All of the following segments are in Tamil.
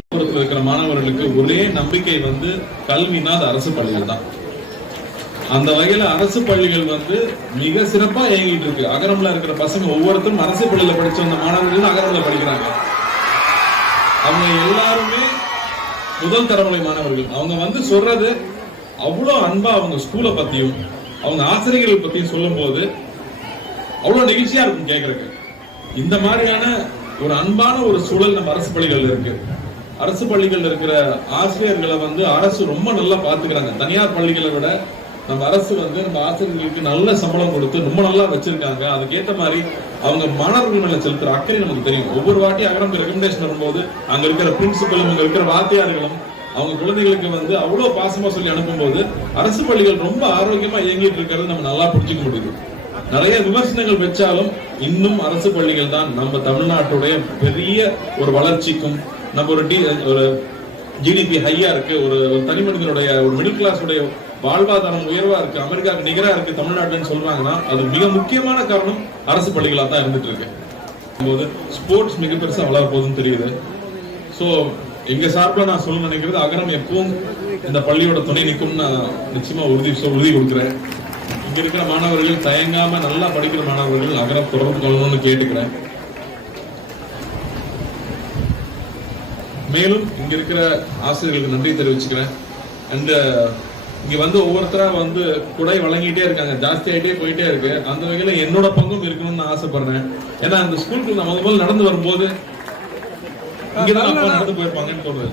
இருக்கிற மாணவர்களுக்கு ஒரே நம்பிக்கை வந்து கல்வினா அது அரசு பள்ளிகள் தான். அந்த வகையில அரசு பள்ளிகள் வந்து மிக சிறப்பா இயங்கிட்டு இருக்கு. அகரம்ல இருக்கிற பசங்க ஒவ்வொருத்தரும் அரசு பள்ளியில படிச்ச வந்த மாணவர்கள் அகரம்ல படிக்கிறாங்க. அவங்க எல்லாருமே முதல் தலைமுறை மாணவர்கள். அவங்க வந்து சொல்றது அவ்வளவு அன்பா அவங்க ஸ்கூலை பத்தியும் அவங்க ஆசிரியர்கள் பத்தியும் சொல்லும் போது அவ்வளவு நெகிழ்ச்சியா இருக்கும் கேட்கறதுக்கு. இந்த மாதிரியான ஒரு அன்பான ஒரு சூழல் நம்ம அரசு பள்ளிகள் இருக்கு. அரசு பள்ளிகள் இருக்கிற ஆசிரியர்களை வந்து அரசு ரொம்ப நல்லா பாத்துக்கிறாங்க. தனியார் பள்ளிகளை விட நம்ம அரசு வந்து நம்ம ஆசிரியர்களுக்கு நல்ல சம்பளம் கொடுத்து ரொம்ப நல்லா வச்சிருக்காங்க. அதுக்கேற்ற மாதிரி அவங்க மாணவர்கள் மேல செலுத்துற அக்கறை நமக்கு தெரியும். ஒவ்வொரு வாட்டி அகரம் ரெக்கமெண்டேஷன் வரும்போது அங்க இருக்கிற பிரின்சிபலும் அங்க இருக்கிற வாத்தியார்களும் அவங்க குழந்தைகளுக்கு வந்து அவ்வளவு பாசமா சொல்லி அனுப்பும்போது அரசு பள்ளிகள் ரொம்ப ஆரோக்கியமா இயங்கிட்டு இருக்கிறது நம்ம நல்லா புரிஞ்சுக்க முடியுது. நிறைய விமர்சனங்கள் வச்சாலும் இன்னும் அரசு பள்ளிகள் தான் நம்ம தமிழ்நாட்டுடைய பெரிய ஒரு வளர்ச்சிக்கும் நம்ம ஒரு ஜிடிபி ஹையா இருக்கு, ஒரு தனி மனிதனுடைய ஒரு மிடில் கிளாஸ் உடைய வாழ்வாதாரம் உயர்வா இருக்கு, அமெரிக்காவுக்கு நிகரா இருக்கு தமிழ்நாட்டுன்னு சொல்றாங்கன்னா அது மிக முக்கியமான காரணம் அரசு பள்ளிகளா தான் இருந்துட்டு இருக்கு. போது ஸ்போர்ட்ஸ் மிக பெருசா வளர போதுன்னு தெரியுது. சோ எங்க சார்பில் நான் சொல்ல நினைக்கிறது அகரம் எப்பவும் இந்த பள்ளியோட துணை நிற்கும் நான் நிச்சயமா உறுதி கொடுக்கிறேன். இங்க இருக்கிற மாணவர்கள் தயங்காம நல்லா படிக்கிற மாணவர்கள் அகரம் தொடர்பு கொள்ளணும்னு கேட்டுக்கிறேன். மேலும் இங்க இருக்கிற ஆசிரியர்களுக்கு நன்றி தெரிவிச்சுக்கிறேன். அண்ட் இங்க வந்து ஒவ்வொருத்தரா வந்து குடை வழங்கிட்டே இருக்காங்க, ஜாஸ்தி ஆகிட்டே போயிட்டே இருக்கு. அந்த வகையில என்னோட பங்கும் இருக்கணும்னு நான் ஆசைப்படுறேன். ஏன்னா அந்த ஸ்கூலுக்கு நான் முதல் நடந்து வரும்போது இங்கதான் அப்பா நடந்து போயிருப்பாங்கன்னு தோணுது.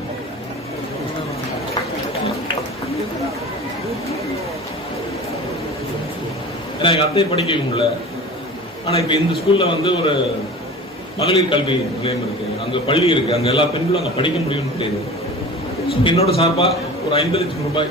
ஏன்னா எங்க அத்தையை படிக்க முடியல. ஆனா இப்ப இந்த ஸ்கூல்ல வந்து ஒரு மகளிர் கல்வி நிலையம் இருக்கு, அங்க பள்ளி இருக்கு, அங்க எல்லா பெண்களும் அங்க படிக்க முடியும்னு தெரியுது. என்னோட சார்பா ஒரு 50 லட்சம் ரூபாய்